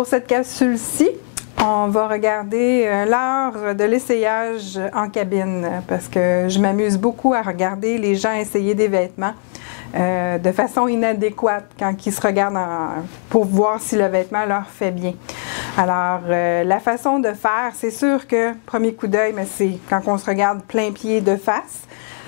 Pour cette capsule-ci, on va regarder l'heure de l'essayage en cabine parce que je m'amuse beaucoup à regarder les gens essayer des vêtements de façon inadéquate quand ils se regardent pour voir si le vêtement leur fait bien. Alors, la façon de faire, c'est sûr que, premier coup d'œil, mais c'est quand on se regarde plein pied de face.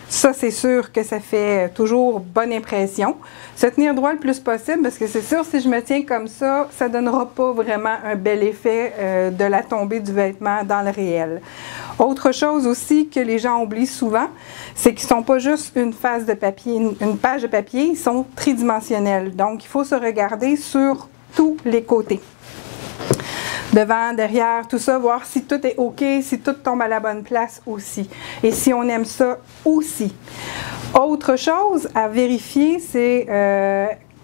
Ça, c'est sûr que ça fait toujours bonne impression. Se tenir droit le plus possible, parce que c'est sûr, si je me tiens comme ça, ça ne donnera pas vraiment un bel effet de la tombée du vêtement dans le réel. Autre chose aussi que les gens oublient souvent, c'est qu'ils ne sont pas juste une page de papier, ils sont tridimensionnels. Donc, il faut se regarder sur tous les côtés. Devant, derrière, tout ça, voir si tout est OK, si tout tombe à la bonne place aussi. Et si on aime ça aussi. Autre chose à vérifier, c'est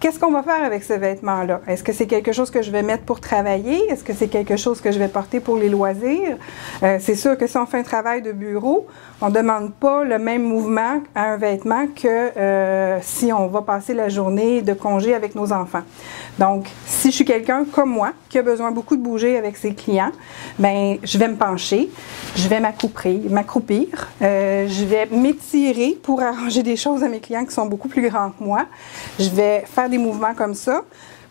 qu'est-ce qu'on va faire avec ce vêtement-là? Est-ce que c'est quelque chose que je vais mettre pour travailler? Est-ce que c'est quelque chose que je vais porter pour les loisirs? C'est sûr que si on fait un travail de bureau, on ne demande pas le même mouvement à un vêtement que si on va passer la journée de congé avec nos enfants. Donc, si je suis quelqu'un comme moi, qui a besoin beaucoup de bouger avec ses clients, bien, je vais me pencher, je vais m'accroupir, je vais m'étirer pour arranger des choses à mes clients qui sont beaucoup plus grands que moi. Je vais faire des mouvements comme ça.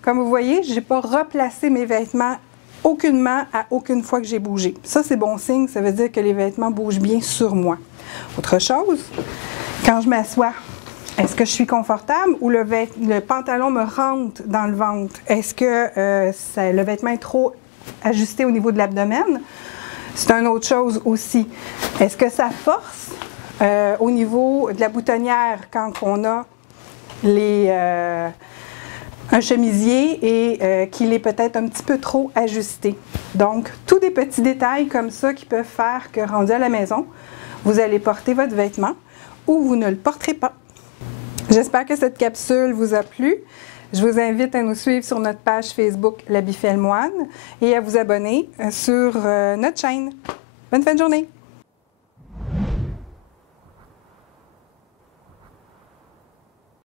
Comme vous voyez, je n'ai pas replacé mes vêtements aucunement à aucune fois que j'ai bougé. Ça, c'est bon signe, ça veut dire que les vêtements bougent bien sur moi. Autre chose, quand je m'assois, est-ce que je suis confortable ou le pantalon me rentre dans le ventre? Est-ce que le vêtement est trop ajusté au niveau de l'abdomen? C'est une autre chose aussi. Est-ce que ça force au niveau de la boutonnière quand on a un chemisier et qu'il est peut-être un petit peu trop ajusté? Donc, tous des petits détails comme ça qui peuvent faire que, rendu à la maison, vous allez porter votre vêtement ou vous ne le porterez pas. J'espère que cette capsule vous a plu. Je vous invite à nous suivre sur notre page Facebook La Biffelle Moine et à vous abonner sur notre chaîne. Bonne fin de journée!